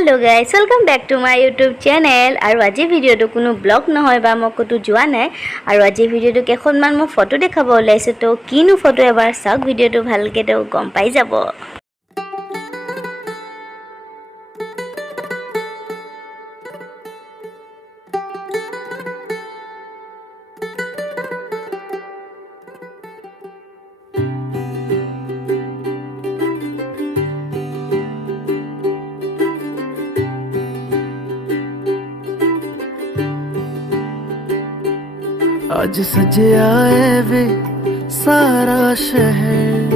Hello guys, welcome back to my YouTube channel. और आज video कोनो ब्लॉग নহয় বা মই কতো যোৱা নাই। আৰু আজি ভিডিওটো কেখনমান মই ফটো দেখাব ওলাইছো। তো কিনো ফটো এবাৰ চাওক, ভিডিওটো ভালকে তো গম পাই যাব। आज सजया है वे सारा शहर,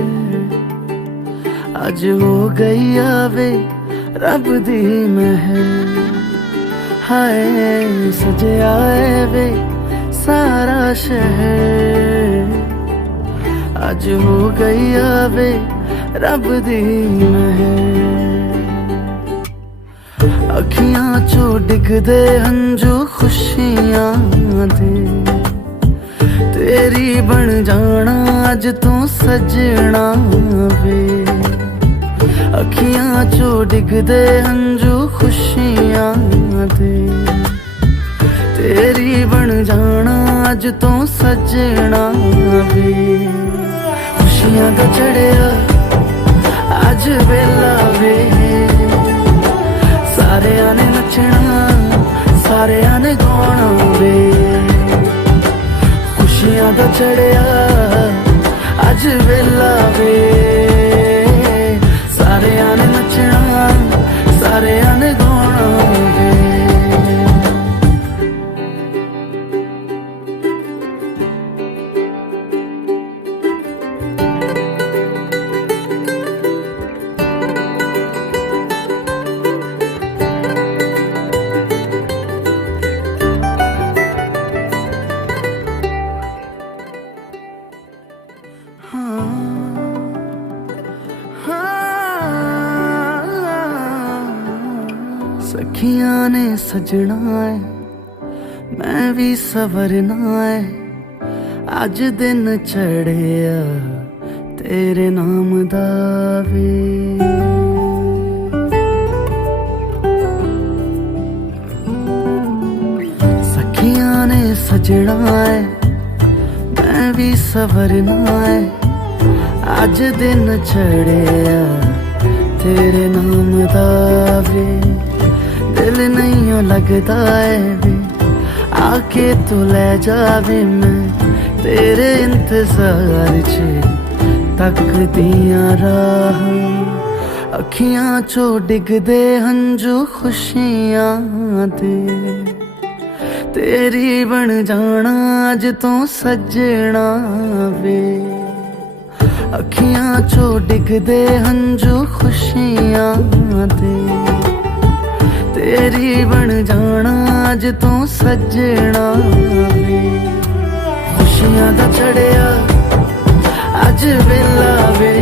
आज हो गई आवे रब दी महर। हाय सजया है वे सारा शहर, आज हो गई आवे रब दी महर। अखियां चो डिगदे हंजू खुशियां दे, तेरी बन जाना अज तू सजना वे। अखियां चो डिगदे हंजू खुशियां दे, तेरी बन जाना अज तू सजना वे। खुशियां दा चढ़िया अज वेला वे, सारे ने नचना सारे ने गाना वे। खुशियां दा चढ़िया अज वेला वे, सारे ने नचना सारे ने गाना वे। सखियां ने सजना है, मैं भी सवरना है। अज दिन चढ़िया तेरे नाम दा वे। सखियां ने सजना है, मैं भी सवरना है। अज दिन चढ़िया तेरे नाम दा वे। दिल नहीं लगता है वे, आके तू ले जावे। मैं तेरे इंतजार च तकदियां राह, अखियां चो डिगदे हंजू खुशियां दे। तेरी बन जाना अज तू सजना वे। अखियां चो डिगदे हंजू खुशियां दे, तेरी बन जाना अज तू सजना वे। खुशियां दा चढ़िया अज वेला वे,